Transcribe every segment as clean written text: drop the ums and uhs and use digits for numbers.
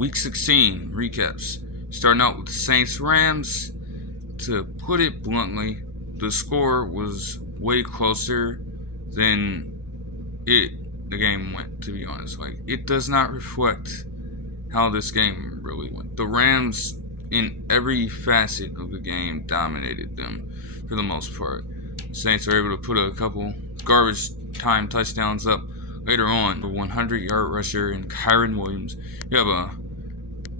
Week 16 recaps. Starting out with the Saints-Rams. To put it bluntly, the score was way closer than the game went, to be honest. It does not reflect how this game really went. The Rams, in every facet of the game, dominated them for the most part. The Saints were able to put a couple garbage time touchdowns up later on. A 100-yard rusher in Kyron Williams. You have a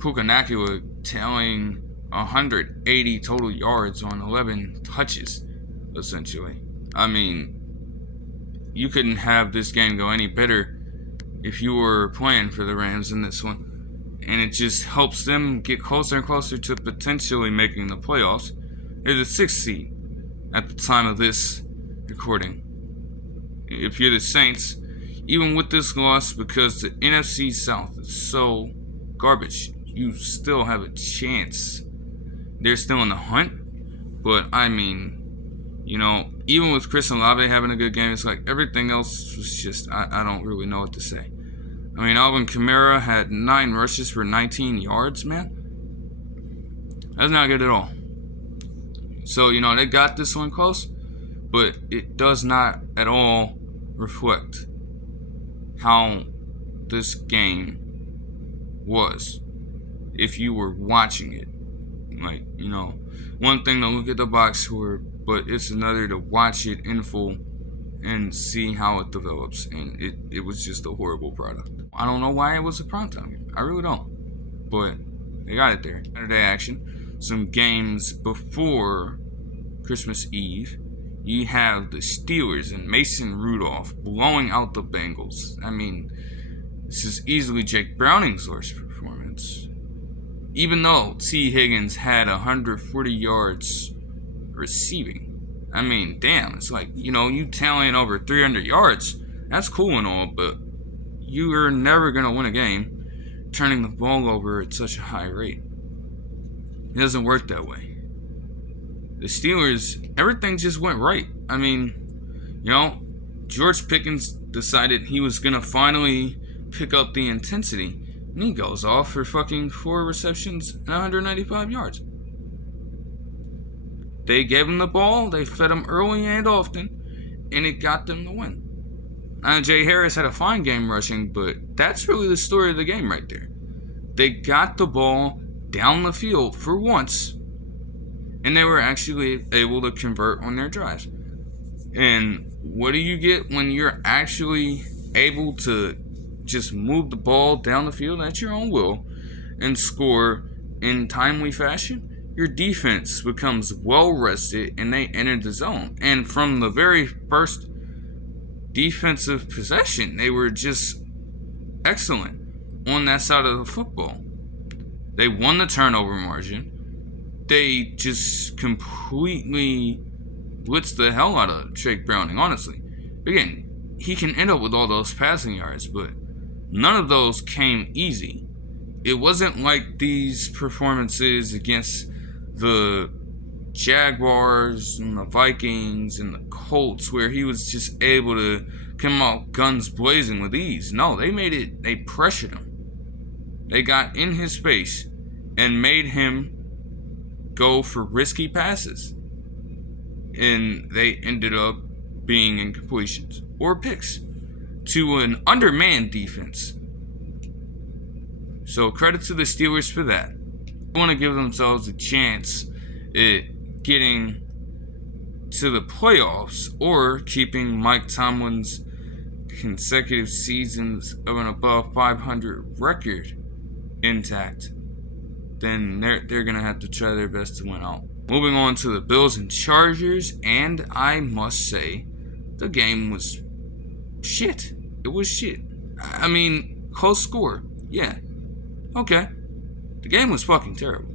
Puka Nacua tallying 180 total yards on 11 touches, essentially. I mean, you couldn't have this game go any better if you were playing for the Rams in this one. And it just helps them get closer and closer to potentially making the playoffs. They're the 6th seed at the time of this recording. If you're the Saints, even with this loss, because the NFC South is so garbage, you still have a chance. They're still in the hunt. But, I mean, even with Chris Olave having a good game, it's like everything else was just, I don't really know what to say. I mean, Alvin Kamara had 9 rushes for 19 yards, man. That's not good at all. So, they got this one close, but it does not at all reflect how this game was if you were watching it. One thing to look at the box score, but it's another to watch it in full and see how it develops. And it was just a horrible product. I don't know why it was a primetime game. I really don't. But they got it there. Saturday action. Some games before Christmas Eve. You have the Steelers and Mason Rudolph blowing out the Bengals. I mean, this is easily Jake Browning's worst performance. Even though T. Higgins had 140 yards receiving. I mean, damn, it's like, you tallying over 300 yards. That's cool and all, but you are never going to win a game turning the ball over at such a high rate. It doesn't work that way. The Steelers, everything just went right. I mean, George Pickens decided he was going to finally pick up the intensity, and he goes off for fucking 4 receptions and 195 yards. They gave him the ball, they fed him early and often, and it got them the win. Jay Harris had a fine game rushing, but that's really the story of the game right there. They got the ball down the field for once, and they were actually able to convert on their drives. And what do you get when you're actually able to just move the ball down the field at your own will and score in timely fashion? Your defense becomes well rested and they enter the zone. And from the very first defensive possession, they were just excellent on that side of the football. They won the turnover margin. They just completely blitzed the hell out of Jake Browning, honestly. Again, he can end up with all those passing yards, but none of those came easy. It wasn't like these performances against the Jaguars and the Vikings and the Colts where he was just able to come out guns blazing with ease. No, they pressured him. They got in his face and made him go for risky passes. And they ended up being incompletions or picks to an undermanned defense. So credit to the Steelers for that. They want to give themselves a chance at getting to the playoffs or keeping Mike Tomlin's consecutive seasons of an above 500 record intact. Then they're going to have to try their best to win out. Moving on to the Bills and Chargers, and I must say, the game was shit. It was shit. I mean, close score. Yeah. Okay. The game was fucking terrible.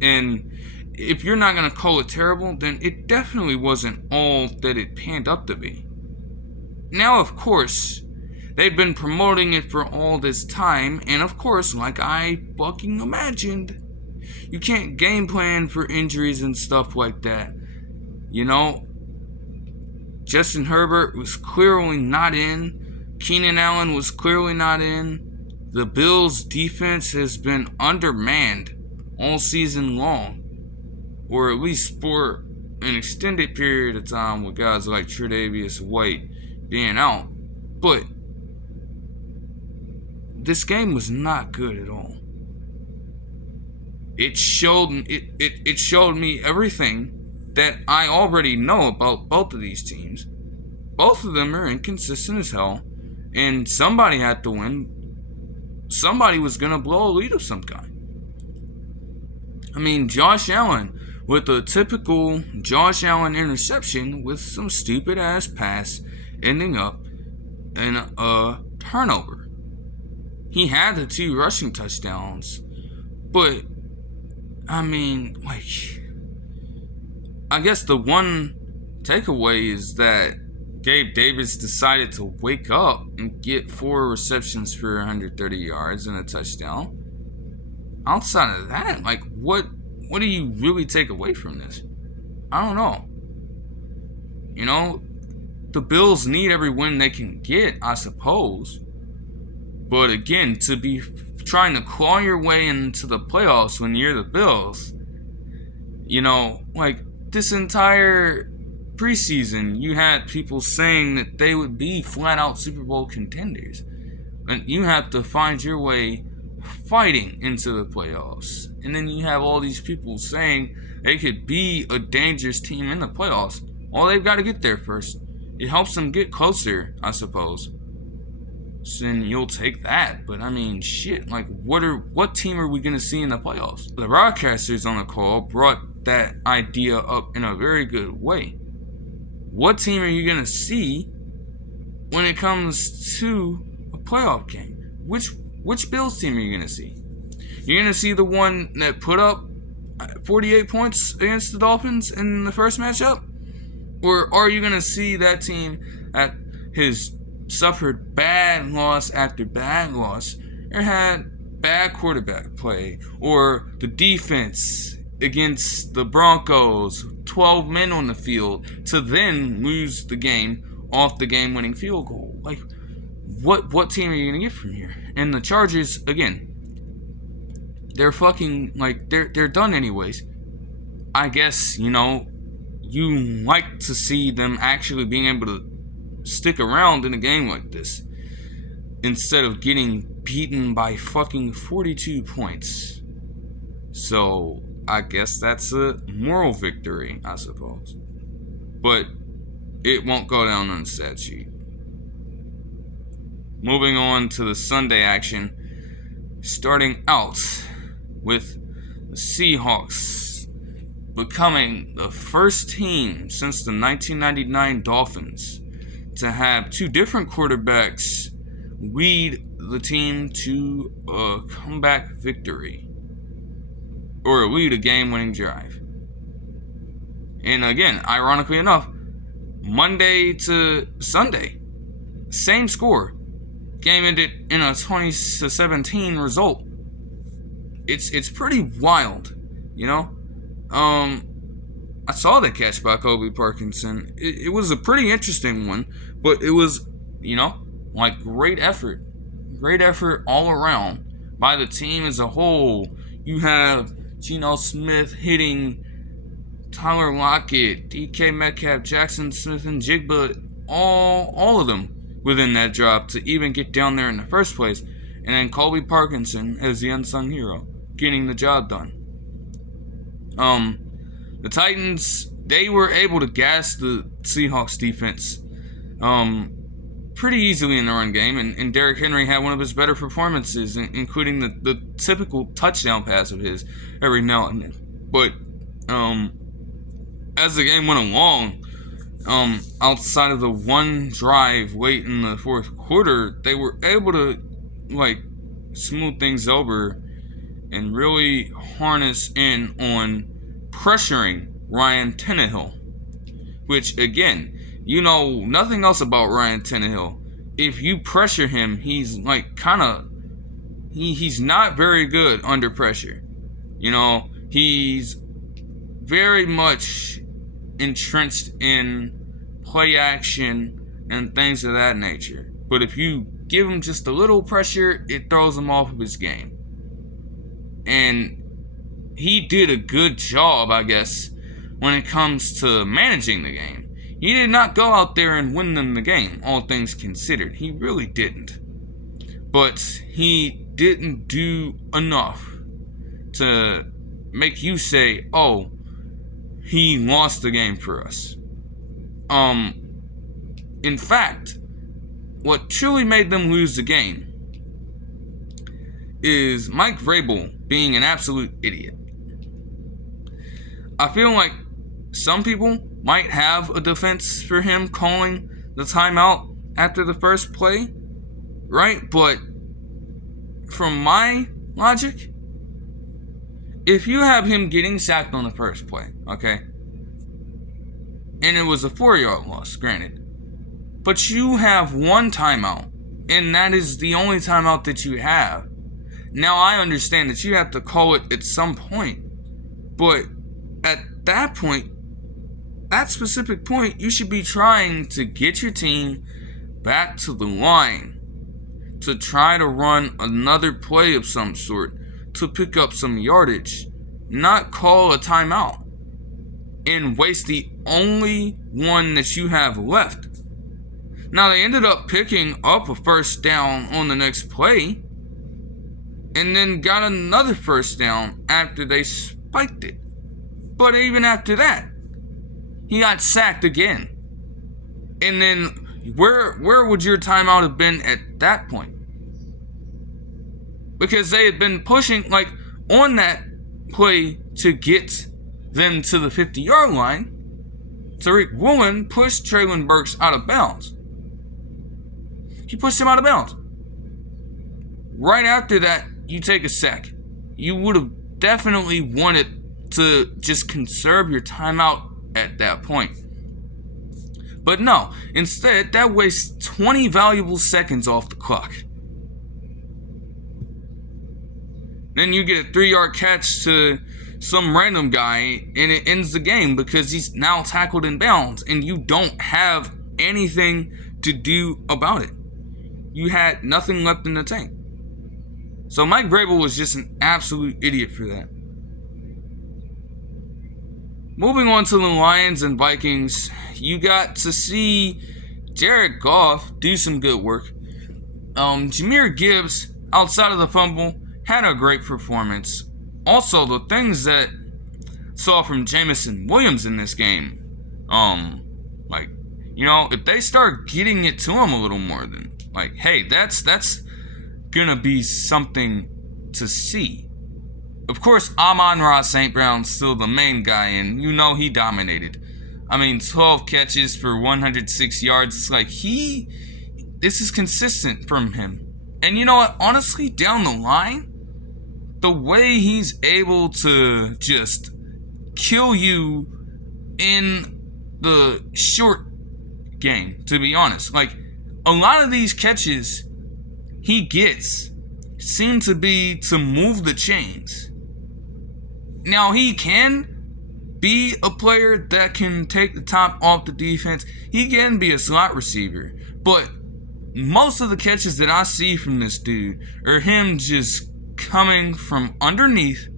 And if you're not going to call it terrible, then it definitely wasn't all that it panned up to be. Now, of course, they've been promoting it for all this time, and of course, like I fucking imagined, you can't game plan for injuries and stuff like that. Justin Herbert was clearly not in. Keenan Allen was clearly not in. the Bills' defense has been undermanned all season long, or at least for an extended period of time with guys like Tre'Davious White being out. But this game was not good at all. It showed me everything that I already know about both of these teams. Both of them are inconsistent as hell, and somebody had to win. Somebody was going to blow a lead of some kind. I mean, Josh Allen with a typical Josh Allen interception with some stupid ass pass ending up in a turnover. He had the 2 rushing touchdowns, but I mean, I guess the one takeaway is that Gabe Davis decided to wake up and get 4 receptions for 130 yards and a touchdown. Outside of that, what do you really take away from this? I don't know. The Bills need every win they can get, I suppose. But again, to be trying to claw your way into the playoffs when you're the Bills, this entire preseason, you had people saying that they would be flat out Super Bowl contenders. And you have to find your way fighting into the playoffs. And then you have all these people saying they could be a dangerous team in the playoffs. Well, they've got to get there first. It helps them get closer, I suppose. So then you'll take that. But I mean, shit, what team are we going to see in the playoffs? The broadcasters on the call brought that idea up in a very good way. What team are you going to see when it comes to a playoff game? Which Bills team are you going to see? You're going to see the one that put up 48 points against the Dolphins in the first matchup? Or are you going to see that team that has suffered bad loss after bad loss or had bad quarterback play, or the defense against the Broncos, 12 men on the field, to then lose the game off the game-winning field goal? What team are you going to get from here? And the Chargers, again, they're fucking, they're done anyways. I guess, you like to see them actually being able to stick around in a game like this instead of getting beaten by fucking 42 points. So, I guess that's a moral victory, I suppose. But it won't go down on the stat sheet. Moving on to the Sunday action, starting out with the Seahawks becoming the first team since the 1999 Dolphins to have 2 different quarterbacks lead the team to a comeback victory, or lead a game-winning drive. And again, ironically enough, Monday to Sunday, same score. Game ended in a 20-17 result. It's pretty wild, I saw that catch by Colby Parkinson. It was a pretty interesting one, but it was, great effort. Great effort all around by the team as a whole. You have Geno Smith hitting Tyler Lockett, DK Metcalf, Jackson Smith, and Jigba, all of them within that drop to even get down there in the first place. And then Colby Parkinson as the unsung hero, getting the job done. The Titans, they were able to gas the Seahawks defense pretty easily in the run game, and Derrick Henry had one of his better performances, including the typical touchdown pass of his every now and then. But as the game went along, outside of the one drive late in the fourth quarter, they were able to smooth things over and really harness in on pressuring Ryan Tannehill, which again, nothing else about Ryan Tannehill. If you pressure him, he's he's not very good under pressure. He's very much entrenched in play action and things of that nature. But if you give him just a little pressure, it throws him off of his game. And he did a good job, I guess, when it comes to managing the game. He did not go out there and win them the game, all things considered. He really didn't. But he didn't do enough to make you say, oh, he lost the game for us. In fact, what truly made them lose the game is Mike Vrabel being an absolute idiot. I feel like some people might have a defense for him calling the timeout after the first play, right? But from my logic, if you have him getting sacked on the first play, okay, and it was a 4-yard loss, granted, but you have one timeout, and that is the only timeout that you have. Now, I understand that you have to call it at some point, but at that point, that specific point, you should be trying to get your team back to the line, to try to run another play of some sort, to pick up some yardage, not call a timeout and waste the only one that you have left. Now, they ended up picking up a first down on the next play and then got another first down after they spiked it. But even after that, he got sacked again. And then where would your timeout have been at that point? Because they had been pushing, like, on that play to get them to the 50-yard line. Tariq Woolen pushed Traylon Burks out of bounds. He pushed him out of bounds. Right after that, you take a sack. You would have definitely wanted to just conserve your timeout at that point. But no, instead, that wastes 20 valuable seconds off the clock. Then you get a 3-yard catch to some random guy, and it ends the game because he's now tackled in bounds, and you don't have anything to do about it. You had nothing left in the tank. So Mike Vrabel was just an absolute idiot for that. Moving on to the Lions and Vikings, you got to see Jared Goff do some good work. Jahmyr Gibbs, outside of the fumble, had a great performance. Also, the things that saw from Jameson Williams in this game, if they start getting it to him a little more, then, hey, that's gonna be something to see. Of course, Amon-Ra St. Brown's still the main guy, and he dominated. 12 catches for 106 yards. It's this is consistent from him. And you know what? Honestly, down the line, the way he's able to just kill you in the short game, to be honest. A lot of these catches he gets seem to be to move the chains. Now, he can be a player that can take the top off the defense. He can be a slot receiver. But most of the catches that I see from this dude are him just coming from underneath,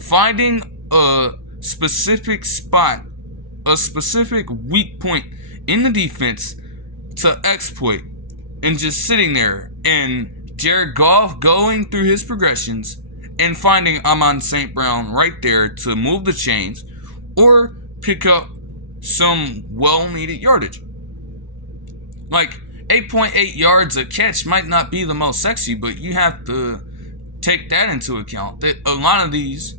finding a specific spot, a specific weak point in the defense to exploit, and just sitting there, and Jared Goff going through his progressions and finding Amon St. Brown right there to move the chains or pick up some well-needed yardage. 8.8 yards a catch might not be the most sexy, but you have to take that into account, that a lot of these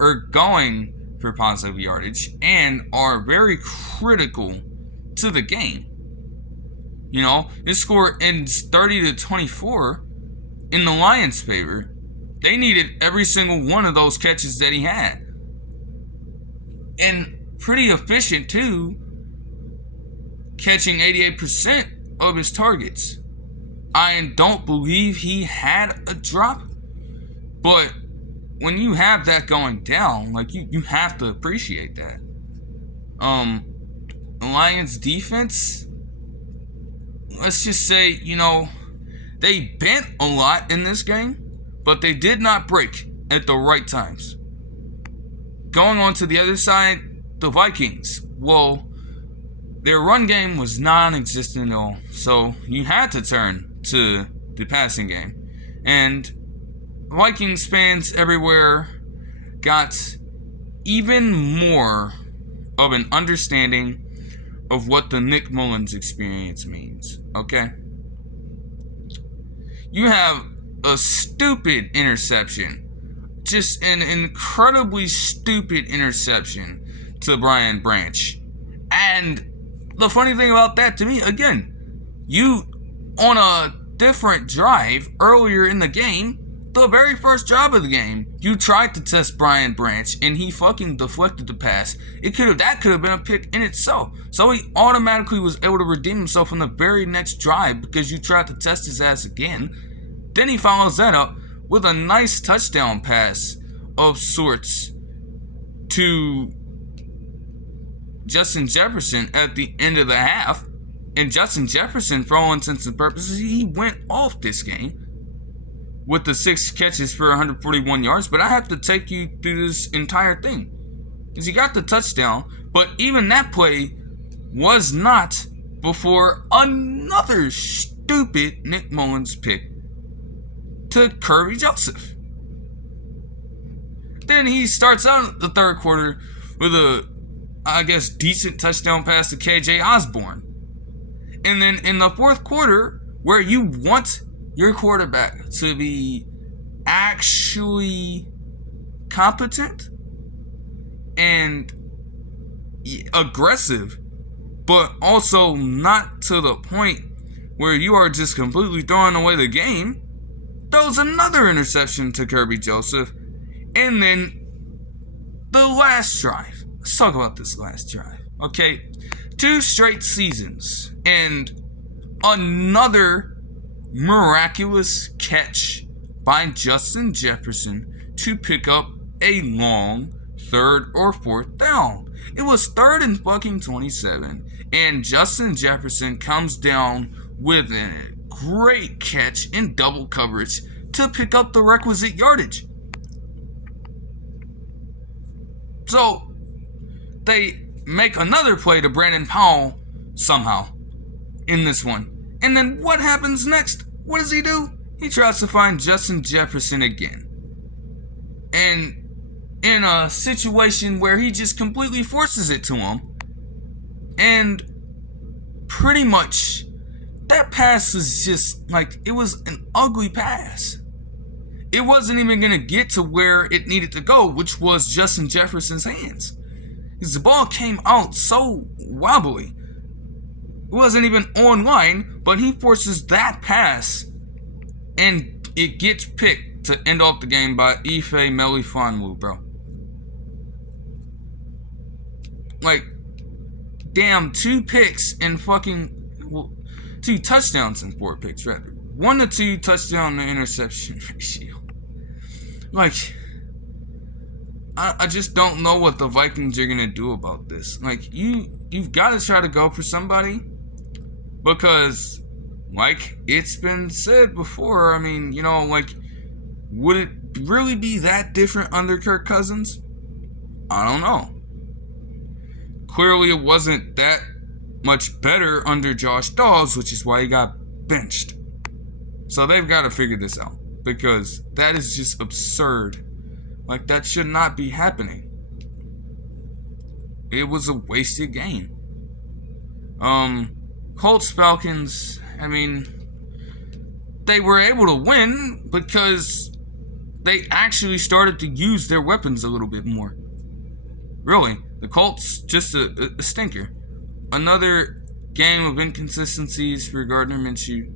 are going for positive yardage and are very critical to the game. This score ends 30-24 in the Lions' favor. They needed every single one of those catches that he had. And pretty efficient, too, catching 88% of his targets. I don't believe he had a drop, but when you have that going down, you have to appreciate that. The Lions defense, let's just say, They bent a lot in this game, but they did not break at the right times. Going on to the other side, the Vikings. Well, their run game was non-existent at all, so you had to turn to the passing game. And Vikings fans everywhere got even more of an understanding of what the Nick Mullens experience means, okay? You have a stupid interception, just an incredibly stupid interception to Brian Branch. And the funny thing about that to me, again, you on a different drive earlier in the game, the very first drive of the game, you tried to test Brian Branch and he fucking deflected the pass. That could have been a pick in itself. So he automatically was able to redeem himself on the very next drive because you tried to test his ass again. Then he follows that up with a nice touchdown pass of sorts to Justin Jefferson at the end of the half. And Justin Jefferson, for all intents and purposes, he went off this game with the 6 catches for 141 yards. But I have to take you through this entire thing, because he got the touchdown, but even that play was not before another stupid Nick Mullens pick to Kerby Joseph. Then he starts out the third quarter with a, decent touchdown pass to KJ Osborne. And then in the fourth quarter, where you want your quarterback to be actually competent and aggressive, but also not to the point where you are just completely throwing away the game, throws another interception to Kerby Joseph. And then the last drive. Let's talk about this last drive. Okay, 2 straight seasons and another miraculous catch by Justin Jefferson to pick up a long 3rd or 4th down. It was 3rd and fucking 27, and Justin Jefferson comes down with a great catch in double coverage to pick up the requisite yardage. So they make another play to Brandon Powell somehow in this one. And then what happens next? What does he do? He tries to find Justin Jefferson again. And in a situation where he just completely forces it to him. And pretty much that pass was just like, it was an ugly pass. It wasn't even going to get to where it needed to go, which was Justin Jefferson's hands. Because the ball came out so wobbly. It wasn't even on line, but he forces that pass, and it gets picked to end off the game by Ife Melifonwu, bro. Like, damn, 2 picks and fucking, 2 touchdowns and 4 picks, rather. 1 to 2 touchdown to interception ratio. Like, I just don't know what the Vikings are gonna do about this. Like, you've got to try to go for somebody, because, like it's been said before, I mean, would it really be that different under Kirk Cousins? I don't know. Clearly, it wasn't that much better under Josh Dobbs, which is why he got benched. So they've got to figure this out, because that is just absurd. Like, that should not be happening. It was a wasted game. Colts Falcons, I mean, they were able to win because they actually started to use their weapons a little bit more. Really, the Colts, just a stinker. Another game of inconsistencies for Gardner Minshew.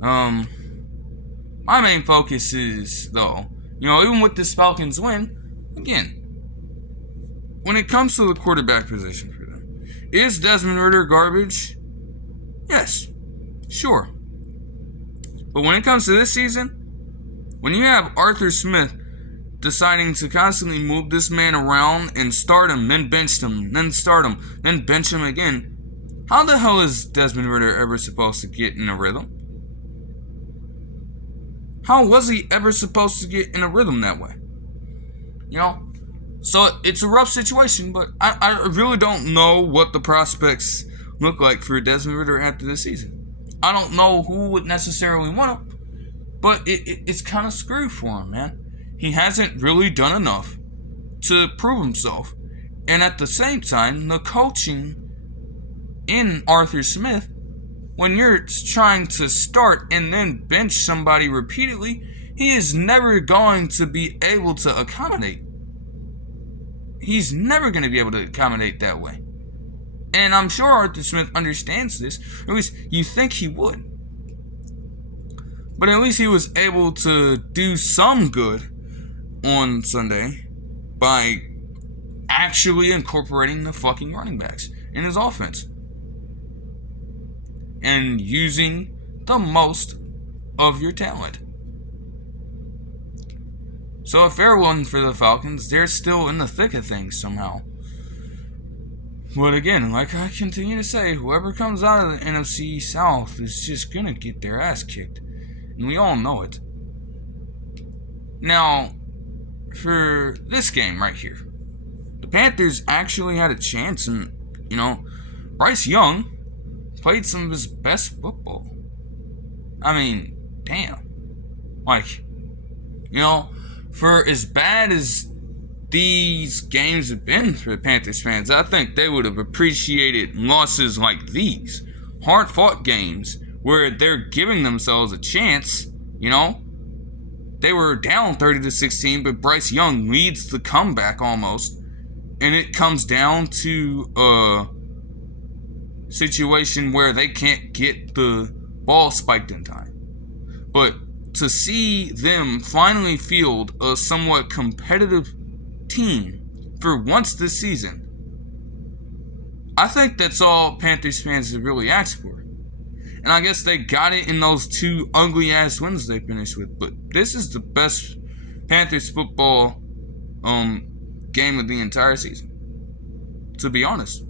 My main focus is, though, even with this Falcons win, again, when it comes to the quarterback position for them, is Desmond Ridder garbage? Yes, sure. But when it comes to this season, when you have Arthur Smith deciding to constantly move this man around and start him, then bench him, then start him, then bench him again, how the hell is Desmond Ridder ever supposed to get in a rhythm? How was he ever supposed to get in a rhythm that way? So it's a rough situation, but I really don't know what the prospects look like for Desmond Ridder after this season. I don't know who would necessarily want him, but it's kind of screwed for him, man. He hasn't really done enough to prove himself. And at the same time, the coaching in Arthur Smith, when you're trying to start and then bench somebody repeatedly, he is never going to be able to accommodate. He's never going to be able to accommodate that way. And I'm sure Arthur Smith understands this. Or at least you think he would. But at least he was able to do some good on Sunday by actually incorporating the fucking running backs in his offense. And using the most of your talent. So a fair one for the Falcons. They're still in the thick of things somehow. But again, like I continue to say, whoever comes out of the NFC South is just gonna get their ass kicked. And we all know it. Now, for this game right here, the Panthers actually had a chance, and, Bryce Young played some of his best football. I mean, damn. For as bad as these games have been for the Panthers fans, I think they would have appreciated losses like these. Hard-fought games where they're giving themselves a chance, They were down 30-16, but Bryce Young leads the comeback almost. And it comes down to a situation where they can't get the ball spiked in time. But to see them finally field a somewhat competitive team for once this season, I think that's all Panthers fans have really asked for. And I guess they got it in those two ugly-ass wins they finished with. But this is the best Panthers football game of the entire season. To be honest.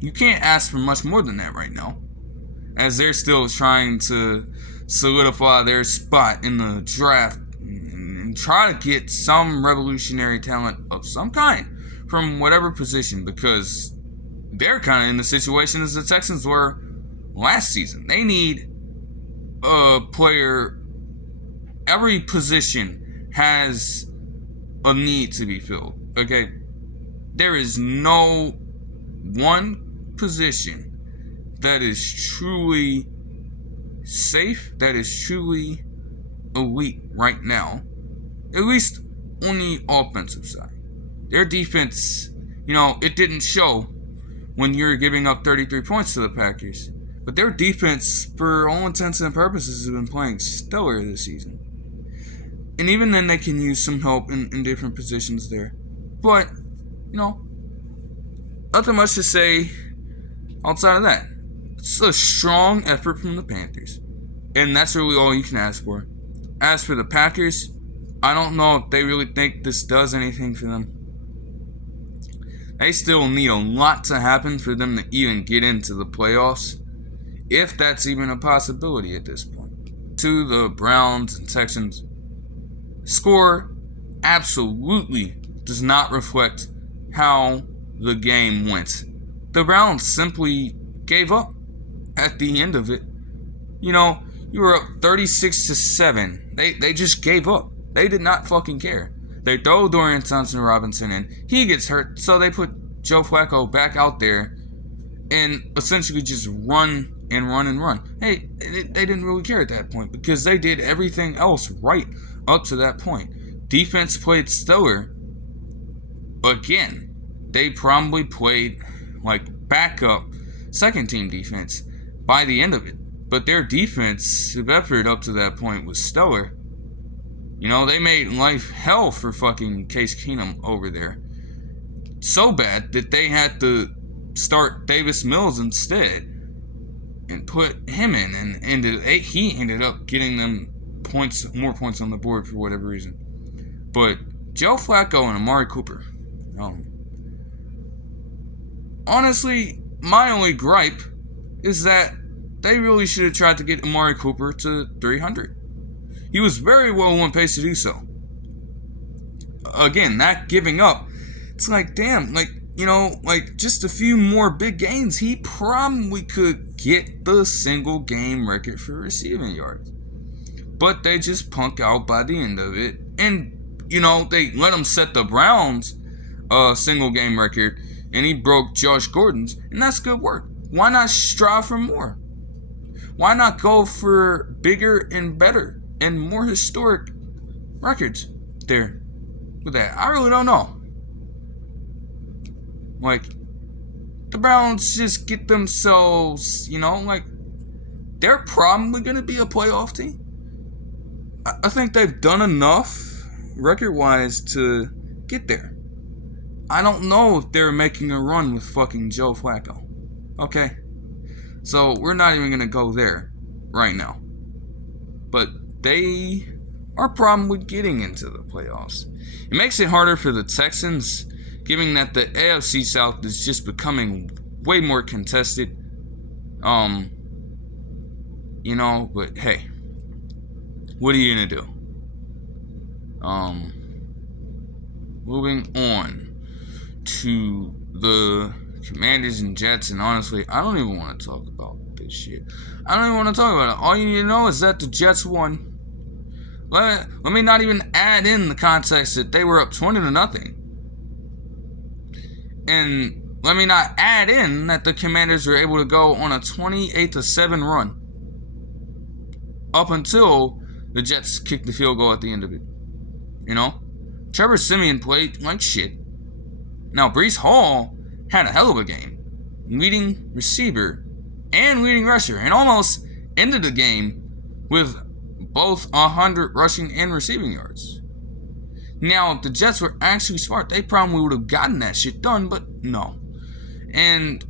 You can't ask for much more than that right now. As they're still trying to solidify their spot in the draft and try to get some revolutionary talent of some kind from whatever position, because they're kind of in the situation as the Texans were last season. They need a player. Every position has a need to be filled. Okay? There is no one position that is truly safe, that is truly elite right now, at least on the offensive side. Their defense, it didn't show when you're giving up 33 points to the Packers, but their defense, for all intents and purposes, has been playing stellar this season. And even then, they can use some help in different positions there. But, nothing much to say outside of that. It's a strong effort from the Panthers. And that's really all you can ask for. As for the Packers, I don't know if they really think this does anything for them. They still need a lot to happen for them to even get into the playoffs, if that's even a possibility at this point. To the Browns and Texans, score absolutely does not reflect how the game went. The Browns simply gave up at the end of it. You were up 36-7. They just gave up. They did not fucking care. They throw Dorian Thompson-Robinson in. He gets hurt, so they put Joe Flacco back out there and essentially just run and run and run. Hey, they didn't really care at that point because they did everything else right up to that point. Defense played stellar. Again, they probably played like backup second team defense by the end of it. But their defensive effort up to that point was stellar. They made life hell for fucking Case Keenum over there. So bad that they had to start Davis Mills instead and put him in, and he ended up getting them more points on the board for whatever reason. But Joe Flacco and Amari Cooper, honestly, my only gripe is that they really should have tried to get Amari Cooper to 300. He was very well on pace to do so. Again, not giving up. It's like, damn, just a few more big gains, he probably could get the single game record for receiving yards. But they just punk out by the end of it. And, they let him set the Browns' single game record. And he broke Josh Gordon's. And that's good work. Why not strive for more? Why not go for bigger and better and more historic records there with that? I really don't know. The Browns just get themselves, they're probably going to be a playoff team. I think they've done enough record-wise to get there. I don't know if they're making a run with fucking Joe Flacco. Okay? So we're not even going to go there right now. But they are probably getting into the playoffs. It makes it harder for the Texans, given that the AFC South is just becoming way more contested. But hey, what are you going to do? Moving on to the Commanders and Jets, and honestly, I don't even want to talk about this shit. I don't even want to talk about it. All you need to know is that the Jets won. Let me not even add in the context that they were up 20-0. And let me not add in that the Commanders were able to go on a 28-7 run up until the Jets kicked the field goal at the end of it. Trevor Siemian played like shit. Now, Breece Hall had a hell of a game. Leading receiver and leading rusher. And almost ended the game with both 100 rushing and receiving yards. Now, if the Jets were actually smart, they probably would have gotten that shit done, but no. And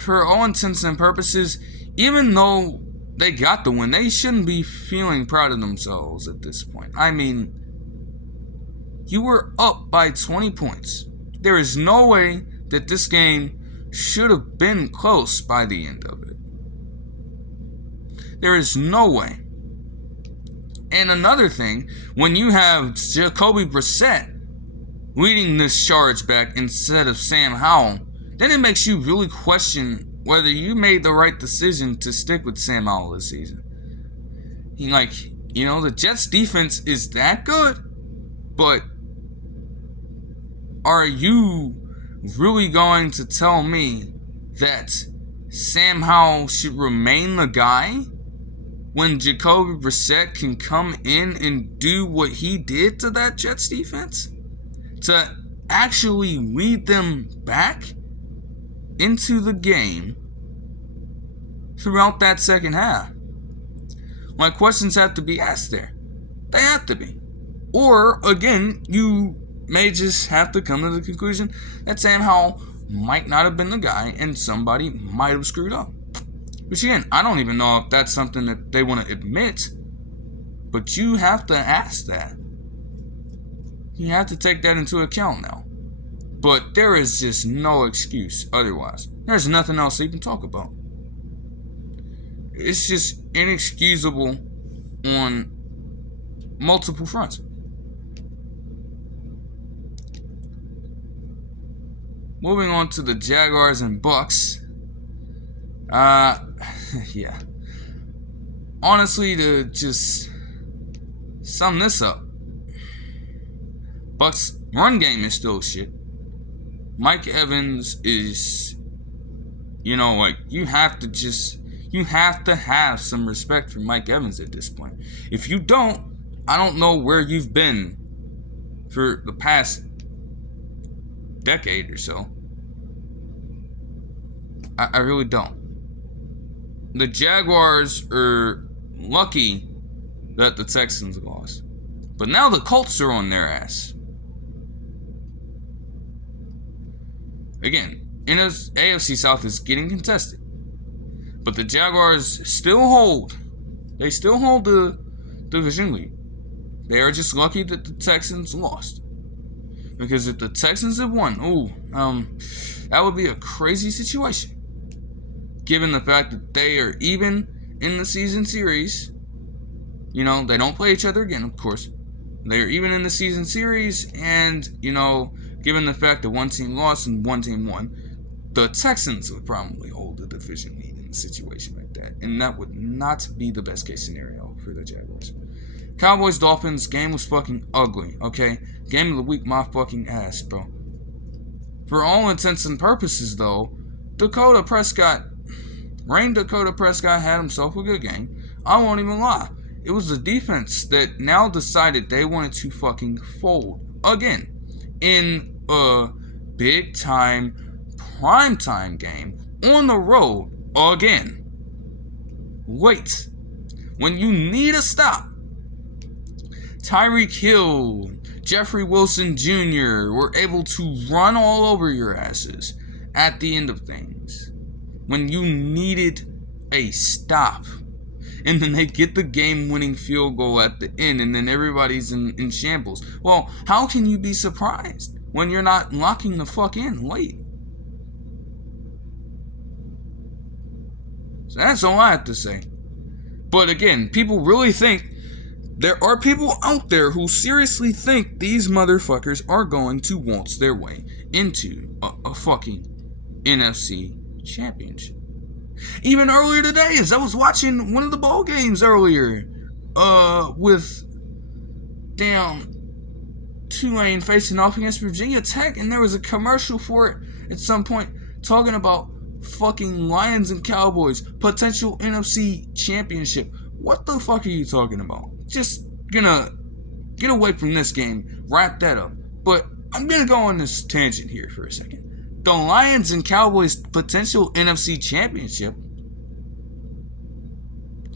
for all intents and purposes, even though they got the win, they shouldn't be feeling proud of themselves at this point. I mean, you were up by 20 points. There is no way that this game should have been close by the end of it. There is no way. And another thing, when you have Jacoby Brissett leading this charge back instead of Sam Howell, then it makes you really question whether you made the right decision to stick with Sam Howell this season. The Jets defense is that good, but are you really going to tell me that Sam Howell should remain the guy when Jacoby Brissett can come in and do what he did to that Jets defense? To actually lead them back into the game throughout that second half. Questions have to be asked there. They have to be. Or, again, you may just have to come to the conclusion that Sam Howell might not have been the guy and somebody might have screwed up. Which again, I don't even know if that's something that they want to admit, but you have to ask that. You have to take that into account now. But there is just no excuse otherwise. There's nothing else you can talk about. It's just inexcusable on multiple fronts. Moving on to the Jaguars and Bucks. Yeah. Honestly, to just sum this up, Bucks' run game is still shit. Mike Evans is, you have to have some respect for Mike Evans at this point. If you don't, I don't know where you've been for the past decade or so. I really don't. The Jaguars are lucky that the Texans lost. But now the Colts are on their ass. Again, AFC South is getting contested. But the Jaguars still hold. They still hold the division lead. They are just lucky that the Texans lost. Because if the Texans had won, that would be a crazy situation. Given the fact that they are even in the season series, They don't play each other again, of course. They're even in the season series, and, given the fact that one team lost and one team won, the Texans would probably hold the division lead in a situation like that. And that would not be the best case scenario for the Jaguars. Cowboys-Dolphins, game was fucking ugly, okay? Game of the week, my fucking ass, bro. For all intents and purposes, though, Dakota Prescott had himself a good game. I won't even lie. It was the defense that now decided they wanted to fucking fold again in a big-time, prime-time game on the road again. Wait. When you need a stop, Tyreek Hill, Jeffrey Wilson Jr. were able to run all over your asses at the end of things. When you needed a stop. And then they get the game-winning field goal at the end, and then everybody's in shambles. Well, how can you be surprised when you're not locking the fuck in late? So that's all I have to say. But again, people really think, there are people out there who seriously think these motherfuckers are going to waltz their way into a fucking NFC championship. Even earlier today, as I was watching one of the ball games earlier, with Tulane facing off against Virginia Tech, and there was a commercial for it at some point talking about fucking Lions and Cowboys, potential NFC championship. What the fuck are you talking about? Just gonna get away from this game, wrap that up. But I'm gonna go on this tangent here for a second. The Lions and Cowboys potential NFC championship.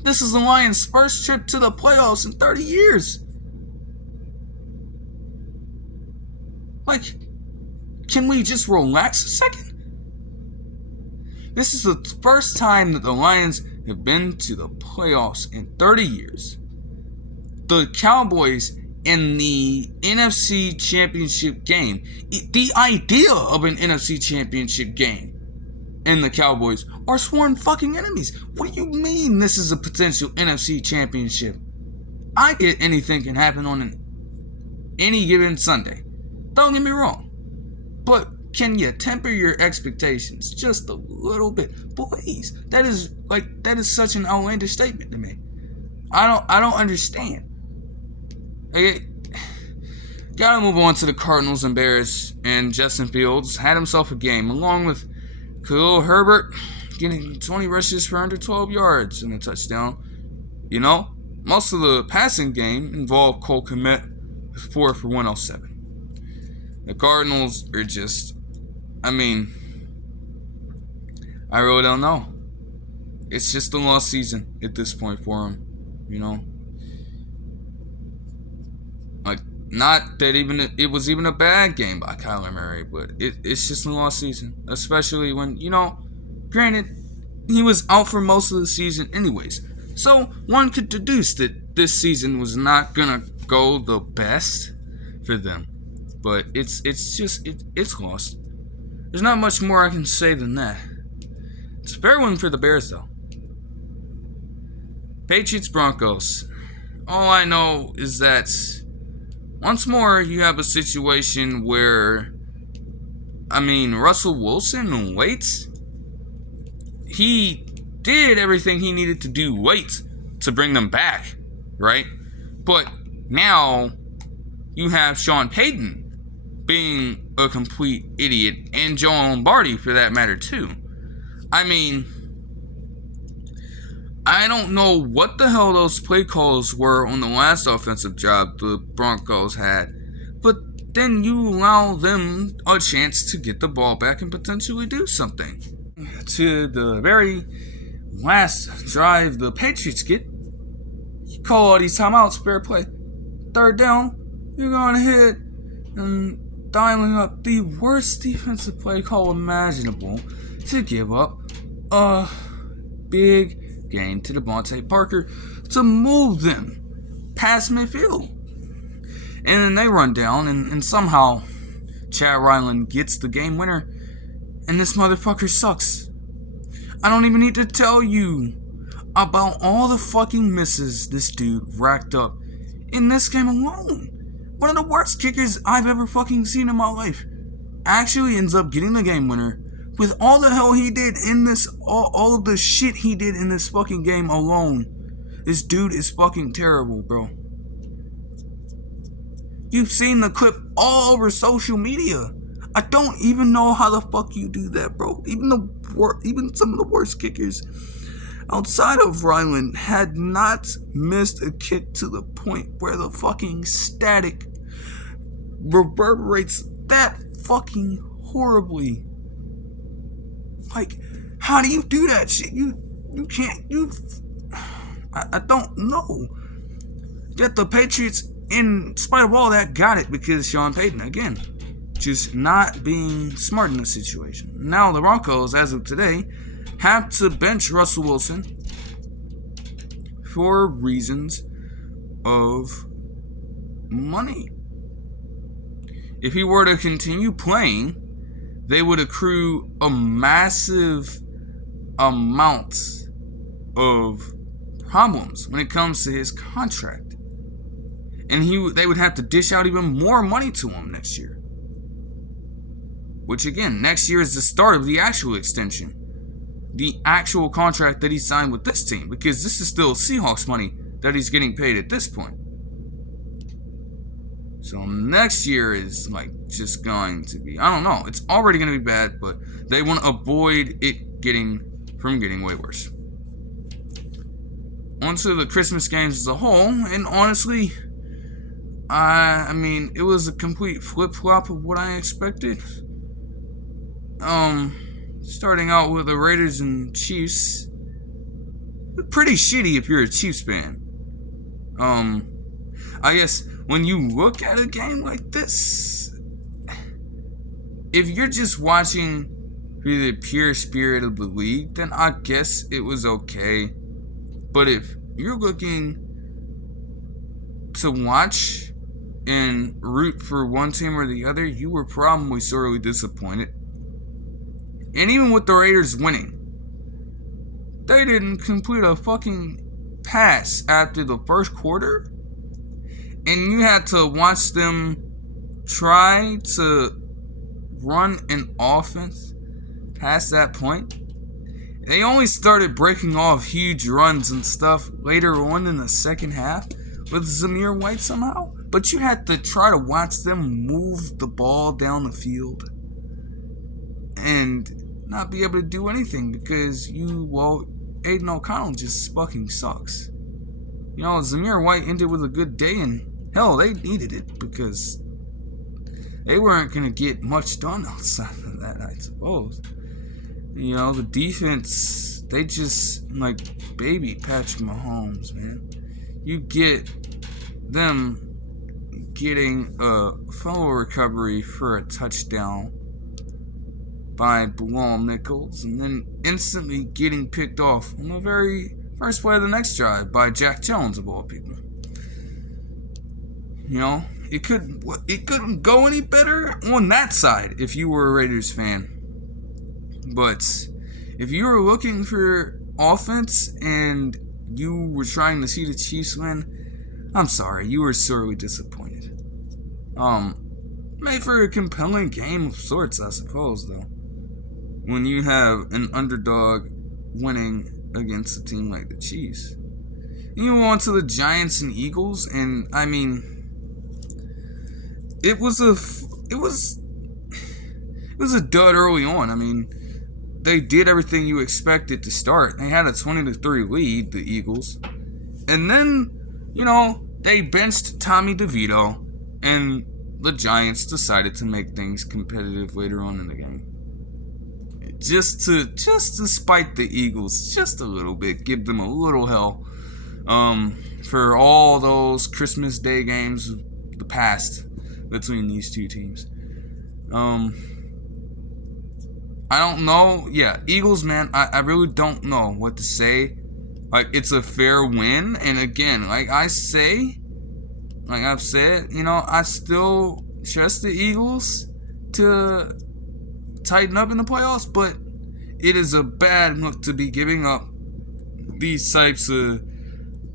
This is the Lions' first trip to the playoffs in 30 years. Like, can we just relax a second? This is the first time that the Lions have been to the playoffs in 30 years. The Cowboys in the NFC Championship game, the idea of an NFC Championship game and the Cowboys are sworn fucking enemies. What do you mean this is a potential NFC Championship? I get anything can happen on any given Sunday. Don't get me wrong. But can you temper your expectations just a little bit? Please. That is such an outlandish statement to me. I don't understand. Okay, gotta move on to the Cardinals and Bears, and Justin Fields had himself a game, along with Khalil Herbert getting 20 rushes for under 12 yards and a touchdown. Most of the passing game involved Cole Kmet with 4 for 107. The Cardinals are just, I really don't know. It's just a lost season at this point for them, Not that it was even a bad game by Kyler Murray, but it's just a lost season. Especially when, granted, he was out for most of the season anyways. So one could deduce that this season was not going to go the best for them. But it's lost. There's not much more I can say than that. It's a fair win for the Bears, though. Patriots-Broncos. All I know is that once more, you have a situation where, Russell Wilson waits. He did everything he needed to do late to bring them back, right? But now you have Sean Payton being a complete idiot, and Joe Lombardi for that matter too. I don't know what the hell those play calls were on the last offensive job the Broncos had, but then you allow them a chance to get the ball back and potentially do something. To the very last drive the Patriots get, you call all these timeouts, fair play. Third down, you're going ahead and dialing up the worst defensive play call imaginable to give up a big gain to Devontae Parker to move them past midfield. And then they run down, and somehow Chad Ryland gets the game winner, and this motherfucker sucks. I don't even need to tell you. about all the fucking misses this dude racked up in this game alone. One of the worst kickers I've ever fucking seen in my life actually ends up getting the game winner with all the hell he did in this, all of the shit he did in this fucking game alone. This dude is fucking terrible, bro. You've seen the clip all over social media. I don't even know how the fuck you do that, bro. Even some of the worst kickers outside of Ryland had not missed a kick to the point where the fucking static reverberates that fucking horribly. Like, how do you do that shit? You can't, I don't know. Yet the Patriots, in spite of all that, got it because Sean Payton, again, just not being smart in the situation. Now the Broncos, as of today, have to bench Russell Wilson for reasons of money. If he were to continue playing, they would accrue a massive amount of problems when it comes to his contract. And they would have to dish out even more money to him next year. Which again, next year is the start of the actual extension. The actual contract that he signed with this team. Because this is still Seahawks money that he's getting paid at this point. So next year is like just going to be, I don't know, it's already going to be bad, but they want to avoid it getting way worse. On to the Christmas games as a whole, and honestly, I mean, it was a complete flip-flop of what I expected. Starting out with the Raiders and Chiefs. Pretty shitty if you're a Chiefs fan. I guess when you look at a game like this, if you're just watching for the pure spirit of the league, then I guess it was okay. But if you're looking to watch and root for one team or the other, you were probably sorely disappointed. And even with the Raiders winning, they didn't complete a fucking pass after the first quarter. And you had to watch them try to run an offense past that point. They only started breaking off huge runs and stuff later on in the second half with Zamir White somehow. But you had to try to watch them move the ball down the field and not be able to do anything because Aiden O'Connell just fucking sucks. You know, Zamir White ended with a good day, and hell, they needed it because they weren't going to get much done outside of that, I suppose. You know, the defense, they just, like, baby Patrick Mahomes, man. You get them getting a fumble recovery for a touchdown by Blum Nichols, and then instantly getting picked off on the very first play of the next drive by Jack Jones, of all people. You know, it couldn't go any better on that side if you were a Raiders fan. But if you were looking for offense and you were trying to see the Chiefs win, I'm sorry, you were sorely disappointed. Made for a compelling game of sorts, I suppose, though. When you have an underdog winning against a team like the Chiefs. You move on to the Giants and Eagles, and I mean, it was a dud early on. I mean, they did everything you expected to start. They had a 20-3 lead, the Eagles. And then, you know, they benched Tommy DeVito, and the Giants decided to make things competitive later on in the game. Just to spite the Eagles just a little bit, give them a little hell for all those Christmas Day games of the past between these two teams. I don't know. Yeah, Eagles, man, I really don't know what to say. Like, it's a fair win, and again, like I've said, you know, I still trust the Eagles to tighten up in the playoffs, but it is a bad look to be giving up these types of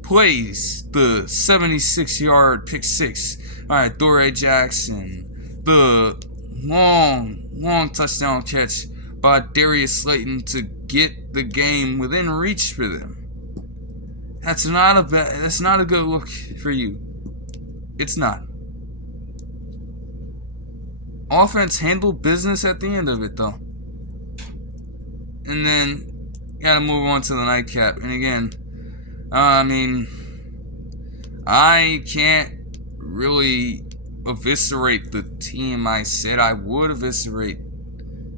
plays, the 76-yard pick six, alright, Dory Jackson, the long touchdown catch by Darius Slayton to get the game within reach for them. That's not a good look for you. It's not. Offense handled business at the end of it, though. And then, gotta move on to the nightcap. And again, I can't really eviscerate the team I said I would eviscerate.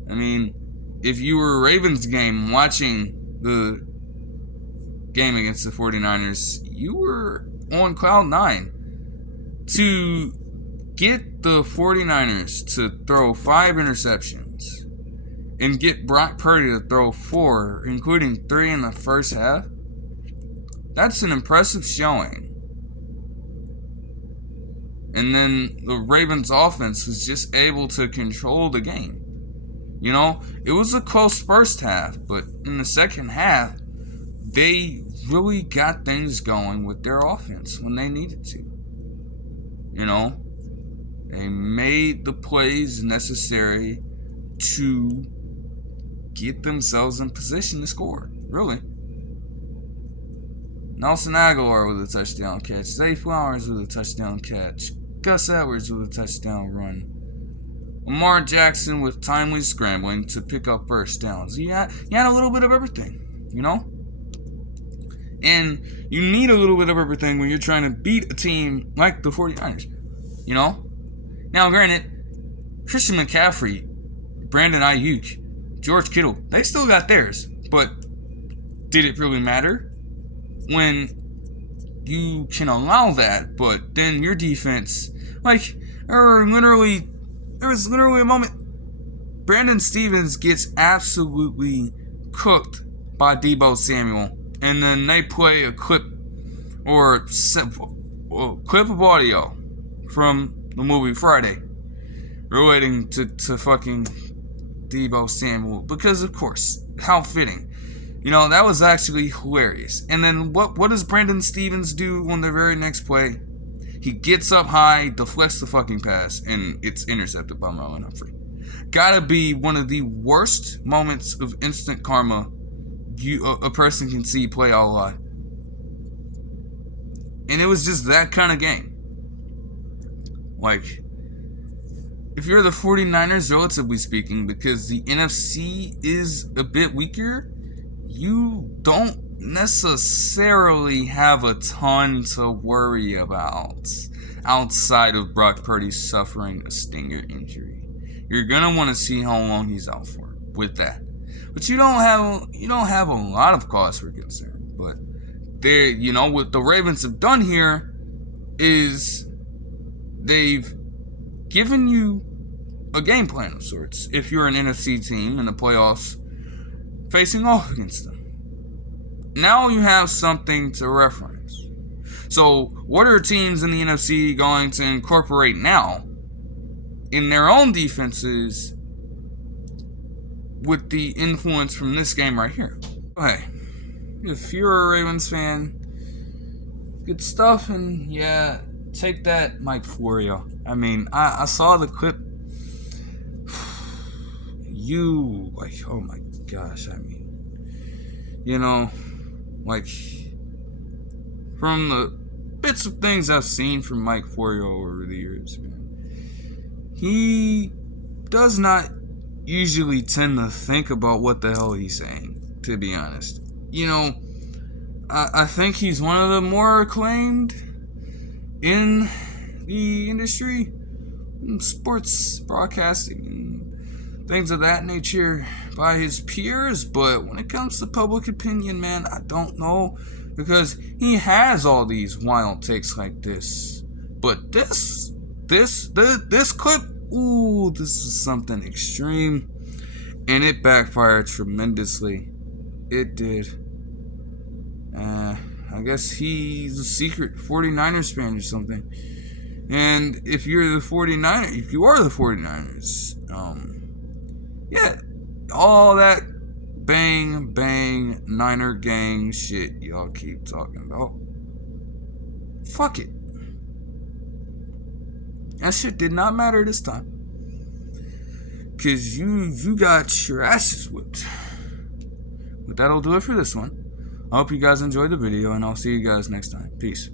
I mean, if you were a Ravens game watching the game against the 49ers, you were on cloud nine. To get the 49ers to throw 5 interceptions and get Brock Purdy to throw 4, including 3 in the first half, that's an impressive showing. And then the Ravens offense was just able to control the game. You know, it was a close first half, but in the second half, they really got things going with their offense when they needed to. You know, they made the plays necessary to get themselves in position to score. Really. Nelson Aguilar with a touchdown catch. Zay Flowers with a touchdown catch. Gus Edwards with a touchdown run. Lamar Jackson with timely scrambling to pick up first downs. He had a little bit of everything, you know? And you need a little bit of everything when you're trying to beat a team like the 49ers, you know? Now, granted, Christian McCaffrey, Brandon Ayuk, George Kittle, they still got theirs. But did it really matter? When you can allow that, but then your defense, like, there was literally a moment, Brandon Stevens gets absolutely cooked by Deebo Samuel. And then they play a clip of audio from the movie Friday relating to fucking Deebo Samuel. Because, of course, how fitting. You know, that was actually hilarious. And then what does Brandon Stevens do on the very next play? He gets up high, deflects the fucking pass, and it's intercepted by Marlon Humphrey. Gotta be one of the worst moments of instant karma a person can see play all lot. And it was just that kind of game. Like, if you're the 49ers, relatively speaking, because the NFC is a bit weaker, you don't necessarily have a ton to worry about outside of Brock Purdy suffering a stinger injury. You're gonna want to see how long he's out for with that. But you don't have a lot of cause for concern. But they, you know, what the Ravens have done here is they've given you a game plan of sorts. If you're an NFC team in the playoffs facing off against them, now you have something to reference. So, what are teams in the NFC going to incorporate now in their own defenses with the influence from this game right here? Okay, if you're a Ravens fan, good stuff, and yeah, take that, Mike Florio. I mean, I saw the clip. You, like, oh my gosh, I mean, you know, like, from the bits of things I've seen from Mike Florio over the years, man, he does not usually tend to think about what the hell he's saying, to be honest. You know, I think he's one of the more acclaimed in the industry, in sports broadcasting and things of that nature by his peers, but when it comes to public opinion, man, I don't know, because he has all these wild takes like this. But this clip, ooh, this is something extreme, and it backfired tremendously. It did. I guess he's a secret 49ers fan or something. And if you are the 49ers, yeah, all that bang, bang, Niner gang shit y'all keep talking about. Fuck it. That shit did not matter this time. Because you got your asses whipped. But that'll do it for this one. I hope you guys enjoyed the video, and I'll see you guys next time. Peace.